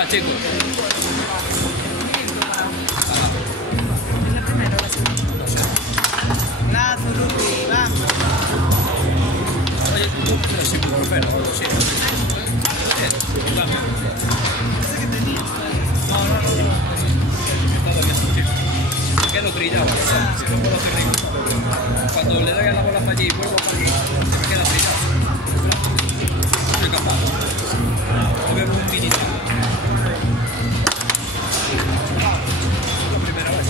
Va, chicos. Gracias, Lupi, vamos. Oye, tú sí, por pero algo así. Me quedo trillado, ¿sabes? Si no puedo hacer ningún. Cuando le doy la bola para allí y vuelvo para allí, se me queda trillado. No soy capaz. No veo un mini. La primera vez.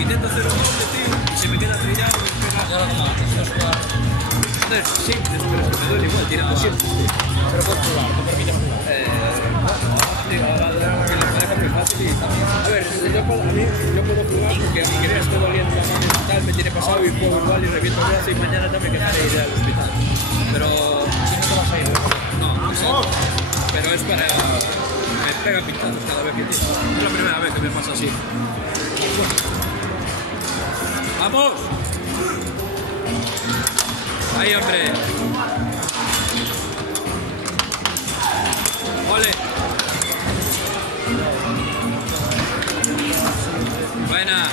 Intento hacer un objetivo y se me queda trillado y simples, pero es que me duele igual tirando siempre. Pero puedes probar, no permite jugar. Ahora que le parezca muy fácil y también. A ver, yo puedo jugar porque a mi querer estoy doliendo la mano y tal, me tiene pasado y juego igual y reviento el brazo y mañana también que estaré ir al hospital. Pero Si no te vas a ir, no sé. Pero es para. Me pega pintados cada vez que tiro. Es la primera vez que me pasa así. ¡Vamos! ¡Ahí, hombre! ¡Ole! Buena.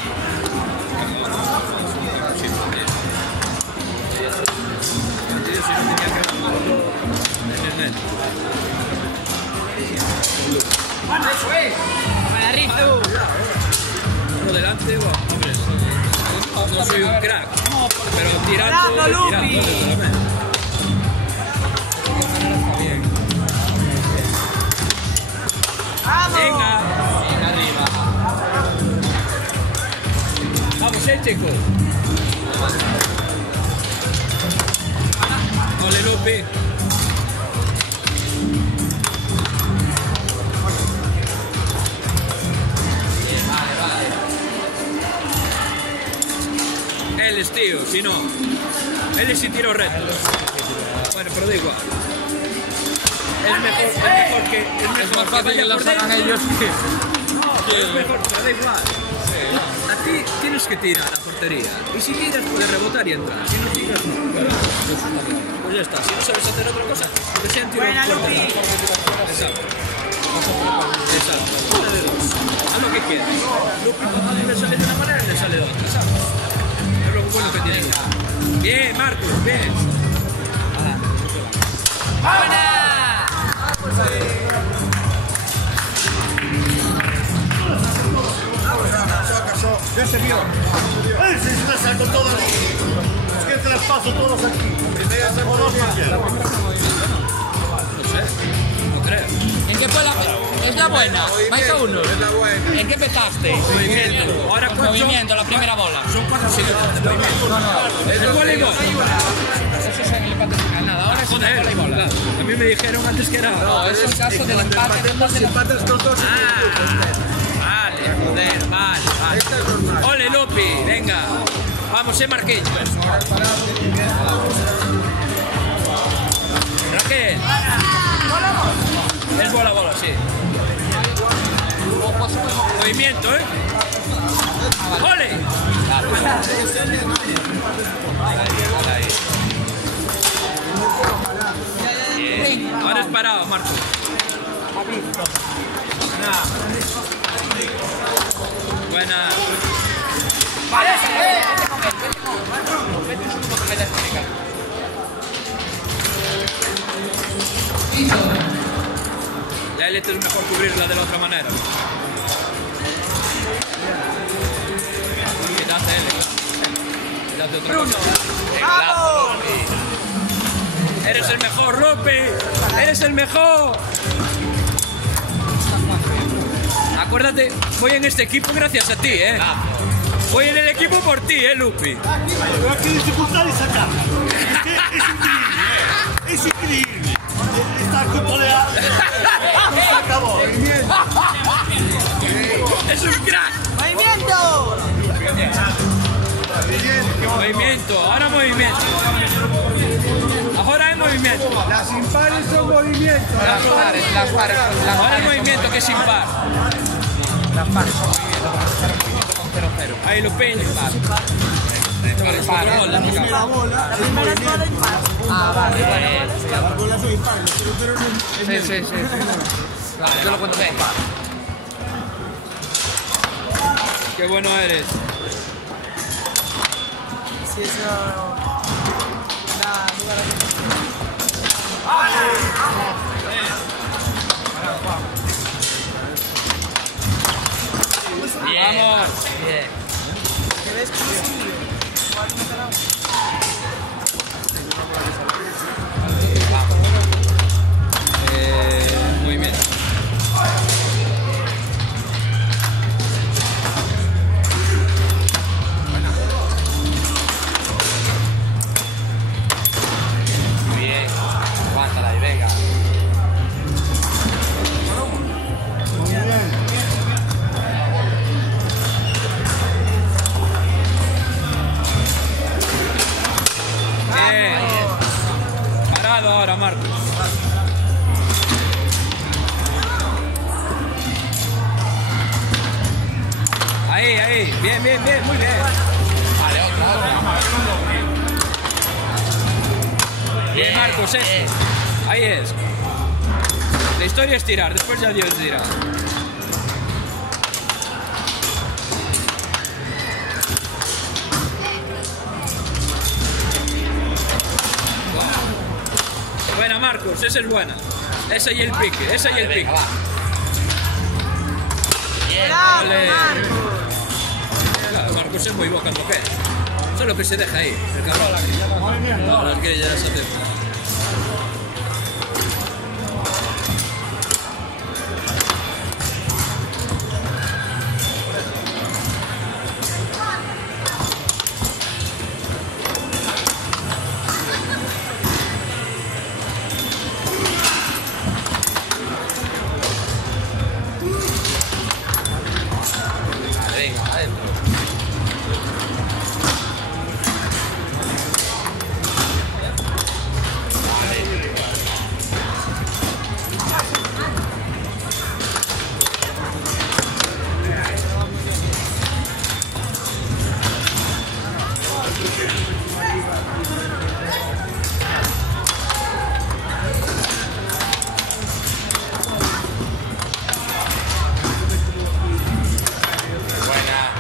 Buena, Rizu. Por delante, hombre, no soy un crack, pero tirando, ¡Bravo, Lupi! ¡Vamos! Venga, arriba. Vamos, chico. Ole, Lupi. Él es tío, si no. Él es si tiro recto. Bueno, pero da igual. Es mejor que. Es más fácil que las hagan ellos que. Es mejor, pero da igual. A ti tienes que tirar a la portería. Y si tiras, puedes rebotar y entrar. Si no tiras, no. Pues ya está. Si no sabes hacer otra cosa, pues sean tiros. Buena, Lupi. Exacto. Exacto. Una de dos. Haz lo que quieras. Lupi, cuando le sale de una manera, le sale de otra, ¿sabes? Es lo bueno que tiene. Bien, Marcos, bien. ¡Buena! Ya se vio. ¡Ey, se estresa con todo aquí! Es que te las paso todos aquí. O dos más. No sé, no creo. ¿En qué fue la? Es la buena. Vais a uno. Es la buena. ¿En qué empezaste? Movimiento. Ahora cuatro. Movimiento, la primera bola. Son 4 segundos de movimiento. No. Es el voleibol. Eso es en el empate final. Nada, ahora es una Joder, bola y bola. claro. A mí me dijeron antes que era. No, es el caso del empate después de la. Empatas con dos. Vale, joder, vale. Esta es normal. Ole, Lupi, venga. Vamos, Marquillo. Raquel. Es bola, bola, sí. Movimiento, ¿eh? ¡Ole! Bien. Ahora es parado, Marco. Buena. Ya el hecho es mejor cubrirla de la otra manera. Quítate él. Quítate otra cosa. ¡Vamos! Eres el mejor, Lupi. Eres el mejor. Acuérdate, voy en este equipo gracias a ti, ¿eh? Voy en el equipo por ti, Lupi. Pero aquí dificultad y sacar. Es increíble. Está controlado. Se acabó. Es un crack. ¡Movimiento! Movimiento, ahora movimiento. Ahora es movimiento. Las impares son movimientos. Las pares. Ahora el movimiento que es impar. Las pares son movimiento con 0-0. Ahí Lupi. Vale, es otra bola, ¿no? La bola. La primera es bola impar. Ah, vale, Las bolas son impares, los peloteros no. sí. Claro, yo lo cuento bien. Qué bueno eres. Sí, eso. Nada, lugar aquí. Vamos. Bien. ¿Qué ves cómo sigue? Movimiento. Bien. Aguántala ahí, venga. Muy bien. Bien. Parado ahora, Marcos. Ahí. Bien, muy bien. Vale, otra. Bien, Marcos, eso. Ahí es. La historia es tirar, después ya Dios dirá. Buena, Marcos, esa es buena. Esa y el pique, Venga, va. Bien. ¡Bravo, Vale. Marcos! Claro, Marcos es muy bueno cuando queda. Eso es lo que se deja ahí, el cabrón. No, las que ya se hace. Venga, adentro. Buena.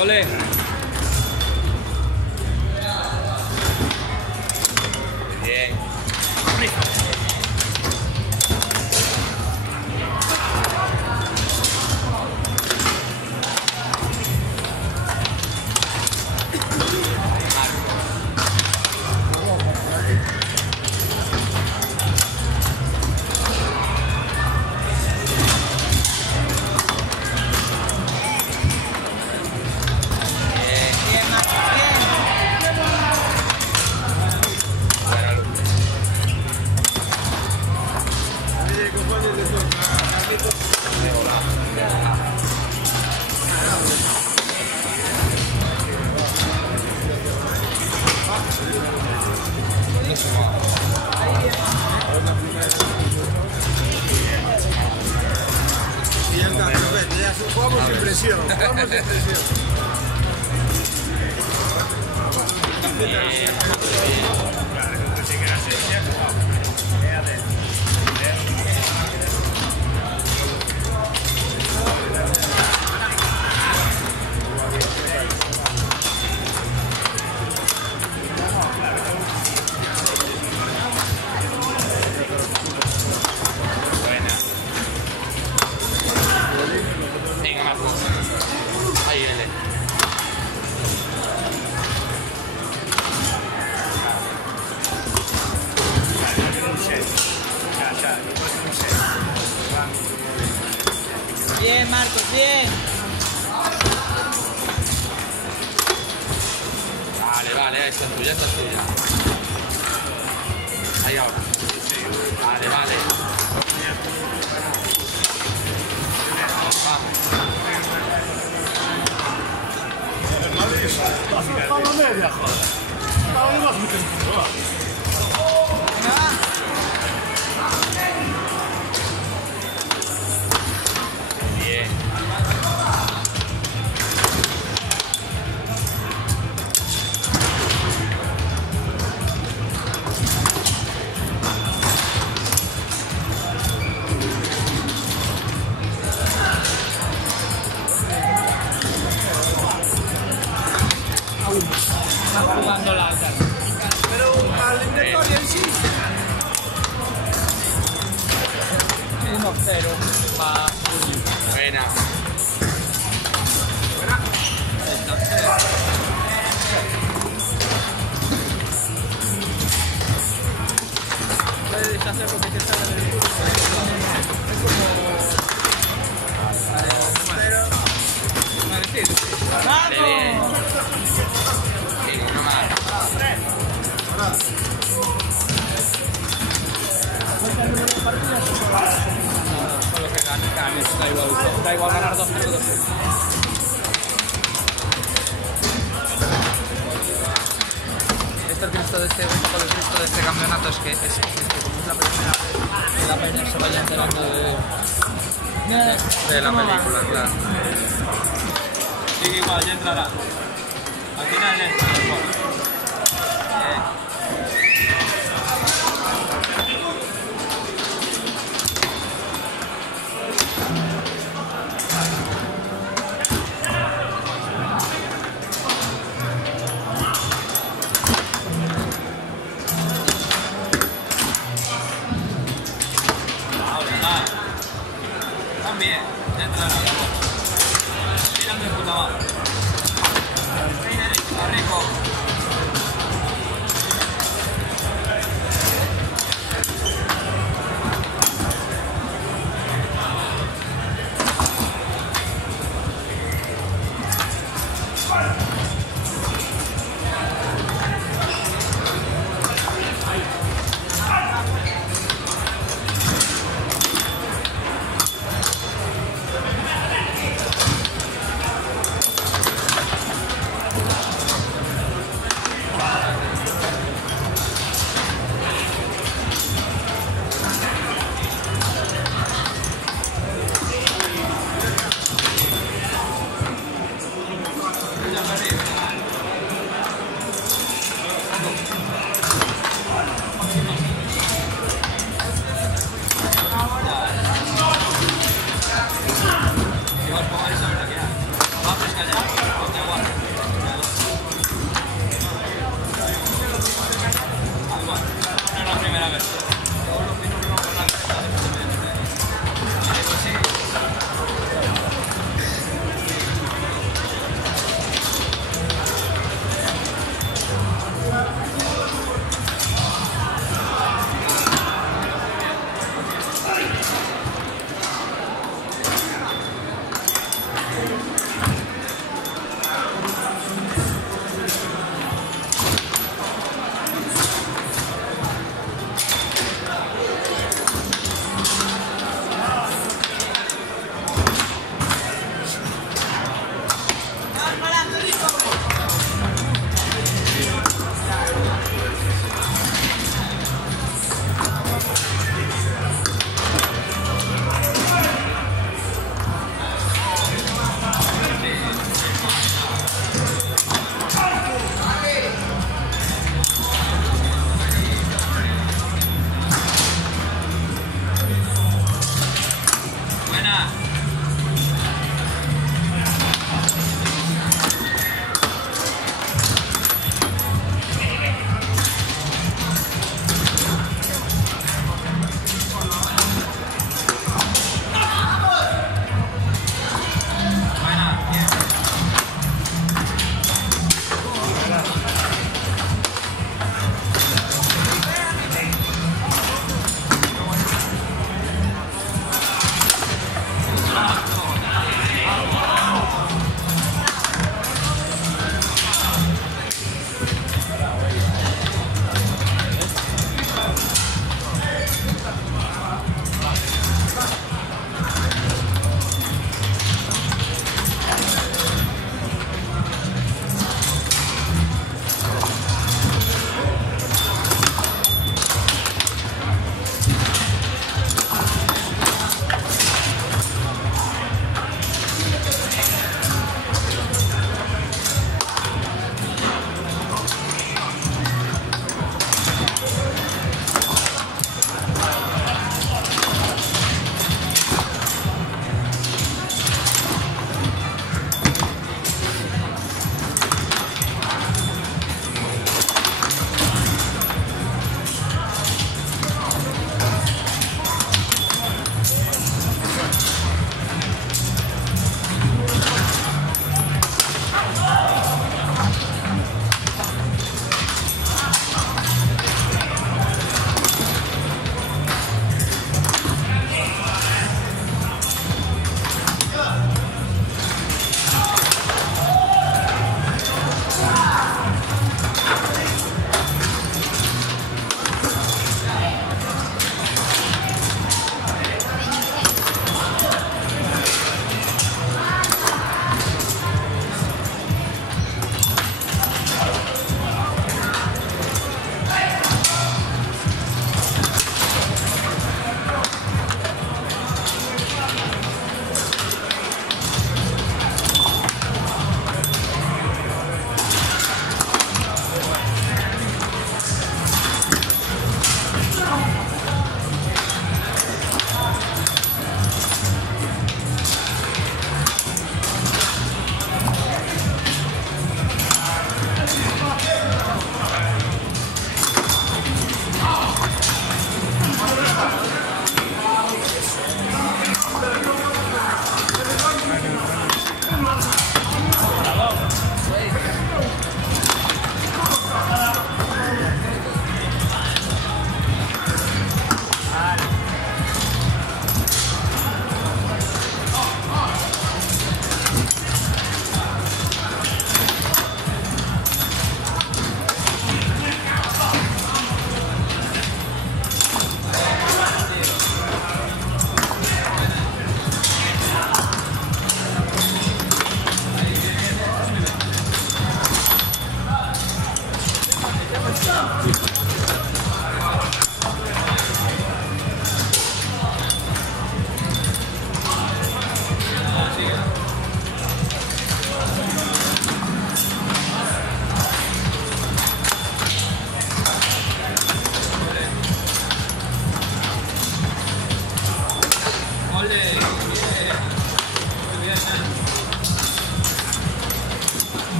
Ole. Bien. Bien, Marcos, bien. Buena luz. Y ya está, perfecto. Ya jugamos sin presión. Jugamos sin presión. Buena. Venga, Marcos. Ahí viene. Bien, Marcos, bien. Vale, esta es tuya, esta es tuya. Ahí ahora. Vale. Vamos. Vamos media, joder. Vamos más mucho. Bien. Da igual ganar 2-0. Esto que esto de este, un poco de esto de este campeonato es que como es la primera vez, la peña se vaya enterando de la película, claro. Sí, igual, ya entrará. Al final entra mejor. También, entra la bola. Tirando de puta madre. Rico.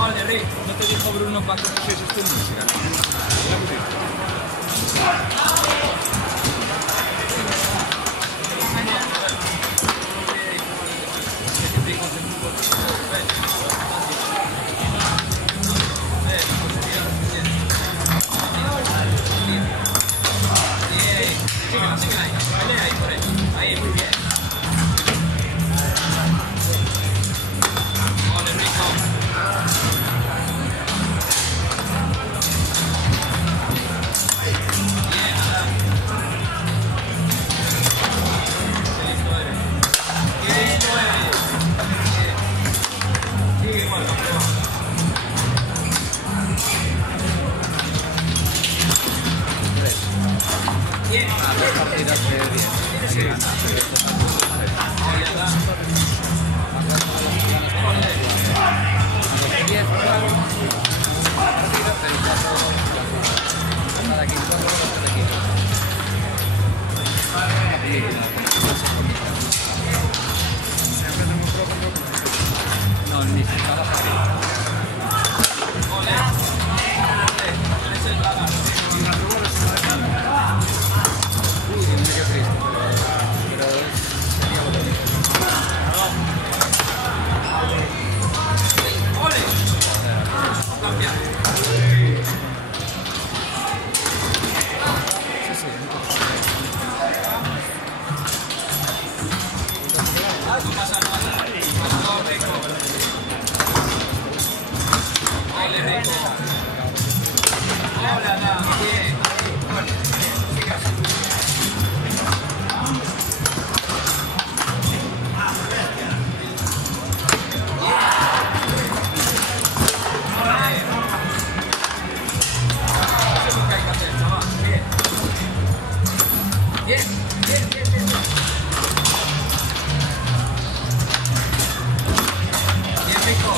Ole, Rick, no te dijo Bruno para que pusieses tu música. Ahí, muy bien. Ole, Rico. Las partidas de 10. Sí. No, ni siquiera la partida. Uy, medio triste. Pero sería ¡Ole! Cambia. sí, sí. No pasa nada. Pasó, Rico. Ole, Rico. Hola, nada. Bien. Sigue así. Bien, bien, bien, bien. Bien, Rico.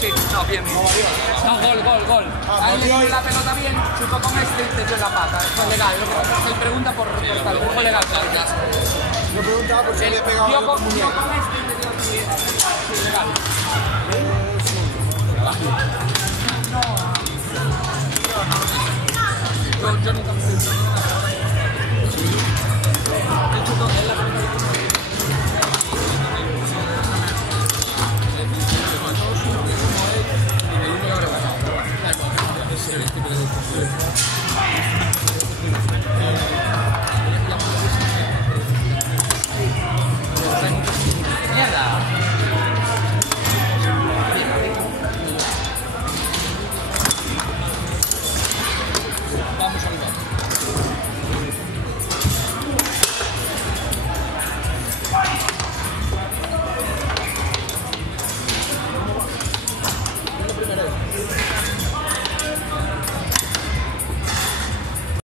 sí. No, bien, bien. No, gol. Ahí le dio la pelota bien, chutó con este y te dio en la pata. Fue legal. Lo que pasa es que él pregunta por tal. Fue legal, claro. Yo preguntaba por si había pegado Dio algo con este y te dio así. Sí, legal. Yo nunca me he